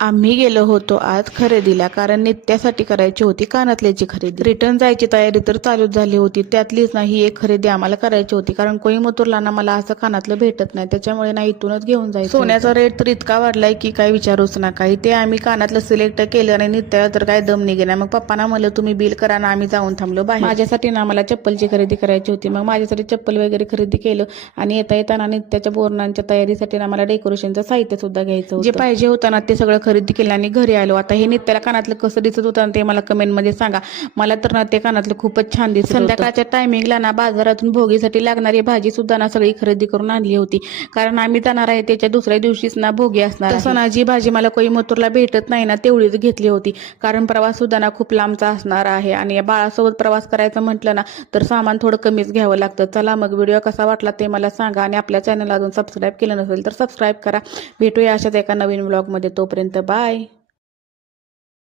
आम्ही गेलो होतो आज खरेदीला कारण नित्यासाठी करायची होती कानातल्याची खरेदी. रिटर्न जायची तयारी तर चालूच झाली होती. त्यातलीच ना ही एक खरेदी आम्हाला करायची होती कारण कोईमतूरला ना मला असं कानातलं भेटत नाही. त्याच्यामुळे ना इथूनच घेऊन जायचं सोन्याचा रेट तर इतका वाढलाय की काय विचारूच नका. ते आम्ही कानातलं सिलेक्ट केलं आणि नित्याला तर काय दम निघे ना मग पप्पाना म्हणलं तुम्ही बिल करा ना आम्ही जाऊन थांबलो बाहेर. माझ्यासाठी ना मला चप्पलची खरेदी करायची होती. मग माझ्यासाठी चप्पल वगैरे खरेदी केलं आणि येता येताना नित्याच्या बोरणांच्या तयारीसाठी ना मला डेकोरेशनचं साहित्य सुद्धा घ्यायचं. जे पाहिजे होतं ना ते सगळं खरेदी केलं आणि घरी आलो. आता हे नित्याला कानातलं कसं दिसत होतं ना ते मला कमेंटमध्ये सांगा. मला तर ना ते कानातलं खूपच छान दिसत संध्याकाळच्या टायमिंगला ना बाजारातून भोगीसाठी लागणारी भाजी सुद्धा ना सगळी खरेदी करून आणली होती. कारण आम्ही जाणार आहे त्याच्या दुसऱ्या दिवशीच ना भोगी असणार तसं ना जी भाजी मला कोईमतूरला भेटत नाही ना तेवढीच घेतली होती. कारण प्रवास सुद्धा ना खूप लांबचा असणार आहे. आणि या बाळासोबत प्रवास करायचं म्हटलं ना तर सामान थोडं कमीच घ्यावं लागतं. चला मग व्हिडिओ कसा वाटला ते मला सांगा. आणि आपल्या चॅनल अजून सबस्क्राईब केलं नसेल तर सबस्क्राईब करा. भेटूया अशाच एका नवीन ब्लॉगमध्ये तोपर्यंत Goodbye.